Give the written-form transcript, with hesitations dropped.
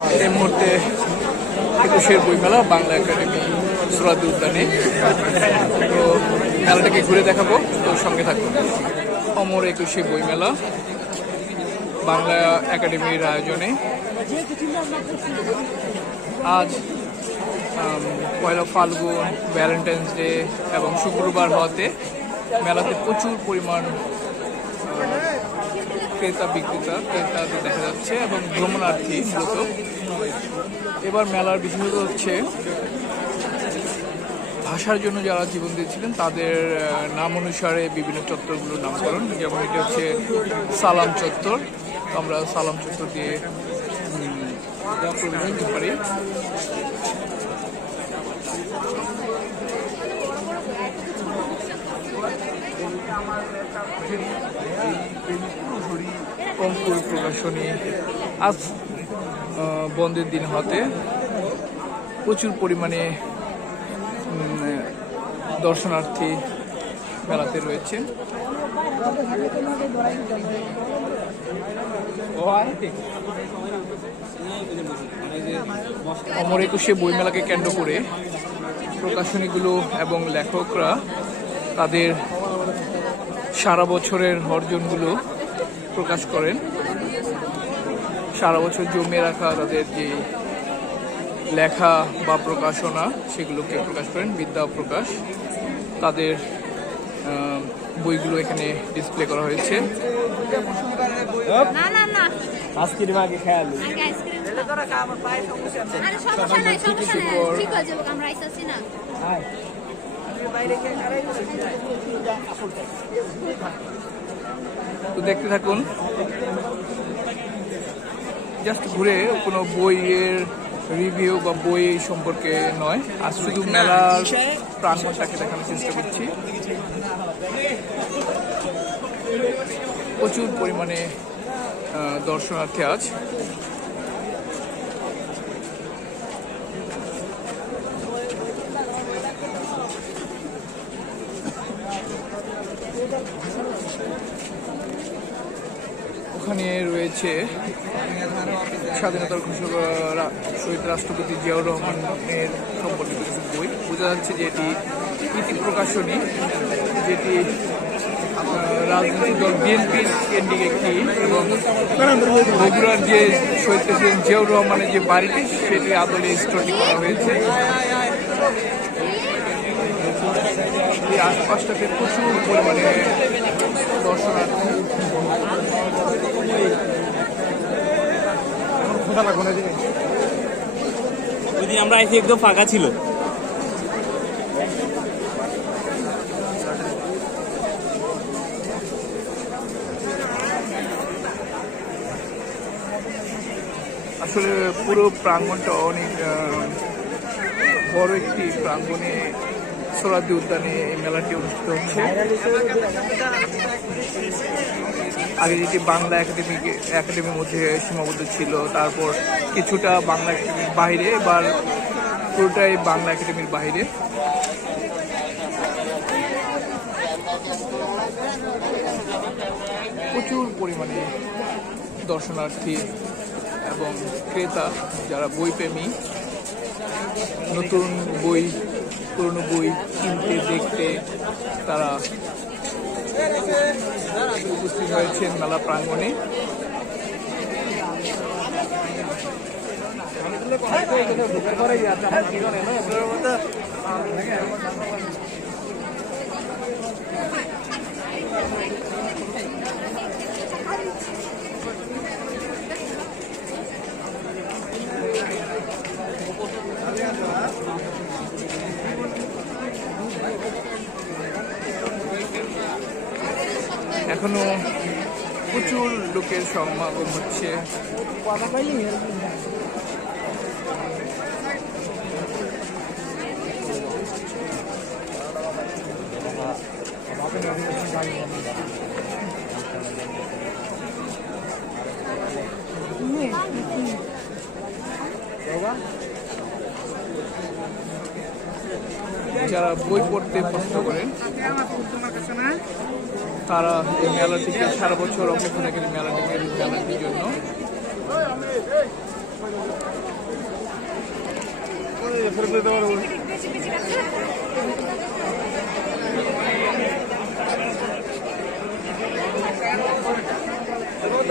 এই মুহূর্তে 21 বইমেলা বাংলা একাডেমি সোহরাওয়ার্দী উদ্যানে। তো মেলাটাকে ঘুরে দেখাবো, তো সঙ্গে থাকবো। অমর 21 বইমেলা বাংলা একাডেমির আয়োজনে আজ পয়লা ফাল্গুন, ভ্যালেন্টাইন্স ডে এবং শুক্রবার হওয়াতে মেলাতে প্রচুর পরিমাণ ক্রেতা ক্রেতাদের দেখা যাচ্ছে এবং ভ্রমণার্থী মূলত। এবার মেলার বিশেষত হচ্ছে ভাষার জন্য যারা জীবন দিয়েছিলেন তাদের নাম অনুসারে বিভিন্ন চত্বরগুলোর নামকরণ, যেমন এটা হচ্ছে সালাম চত্বর। তো আমরা সালাম চত্বর দিয়ে প্রবেশ করতে পারি। অঙ্কুর প্রকাশনী আজ বন্ধের দিন হতে প্রচুর পরিমাণে দর্শনার্থী মেলাতে রয়েছে। অমর 21 বইমেলাকে কেন্দ্র করে প্রকাশনীগুলো এবং লেখকরা তাদের সারা বছরের অর্জনগুলো প্রকাশ করেন। সারা বছর জমে রাখা তাদের যে লেখা বা প্রকাশনা সেগুলোকে প্রকাশ করেন। বিদ্যা প্রকাশ তাদের বইগুলো এখানে ডিসপ্লে করা হয়েছে। তো দেখতে থাকুন, জাস্ট ঘুরে কোনো বইয়ের রিভিউ বা বই সম্পর্কে নয়, আজ শুধু মেলার প্রাঙ্গণটাকে দেখানোর চেষ্টা করছি। প্রচুর পরিমাণে দর্শনার্থী আজ। ওখানে রয়েছে স্বাধীনতার ঘোষক শহীদ রাষ্ট্রপতি জিয়াউর রহমানের সম্পর্কিত কিছু বই। বোঝা যাচ্ছে যে এটি ইতি প্রকাশনী, যেটি রাজনৈতিক দল বিএনপির কেন্দ্রিক একটি, এবং বগুড়ার যে শহীদ প্রেসিডেন্ট জিয়াউর রহমানের যে বাড়িটি সেটি আদলে স্টোরি করা হয়েছে। এই আশপাশটাতে প্রচুর পরিমাণে দর্শনার্থী। ওই দিন আমরা এসে একদম ফাঁকা ছিল। আসলে পুরো প্রাঙ্গণটা অনেক বড় একটি প্রাঙ্গণে সোহরাওয়ার্দী উদ্যানে এই মেলাটি অনুষ্ঠিত হচ্ছে। আগে যেটি বাংলা একাডেমির মধ্যে সীমাবদ্ধ ছিল, তারপর কিছুটা বাংলা একাডেমির বাইরে, এবার পুরোটাই বাংলা একাডেমির বাইরে। প্রচুর পরিমাণে দর্শনার্থী এবং ক্রেতা যারা বইপ্রেমী, নতুন বই পুরনো বই কিনতে দেখতে তারা উপস্থিত হয়েছেন মেলা প্রাঙ্গণে। এখনো প্রচুর লোকের সমাগম হচ্ছে। যারা বই পড়তে পছন্দ করেন তারা এই মেলাটিকে সারা বছর অপেক্ষা থাকেন মেলাটির জন্য। কত